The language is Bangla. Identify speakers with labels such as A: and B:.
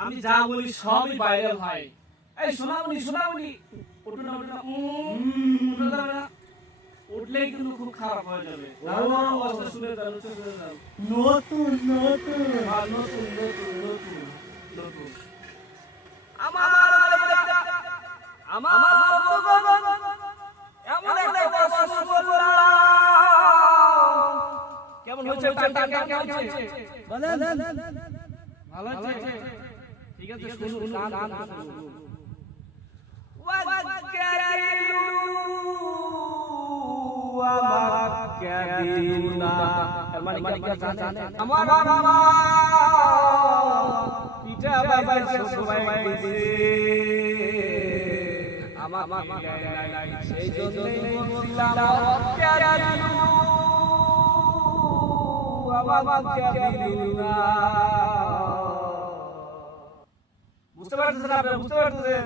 A: আমি যা বলি সবই ভাইরাল হয় এই শোনাবনি শোনাবনি উঠো না উঠো না উম, উঠে যাবে না উঠলেই কিন্তু খুব খারাপ হয়ে যাবে অবস্থা শুনে
B: নতুন নতুন
A: নতুন নতুন নতুন নতুন আমার আমার এমন একটা প্রশ্ন কেমন হয়েছে টান টান টান কেমন
B: বলেন
A: ভালো হয়েছে ঠিক আছে শুনুন গান শুনুন আমার বাবা পিঠা বাবার সবাই দিছে সেই জন্যই বুঝতে পারতেছেন আপনারা বুঝতে পারতেছেন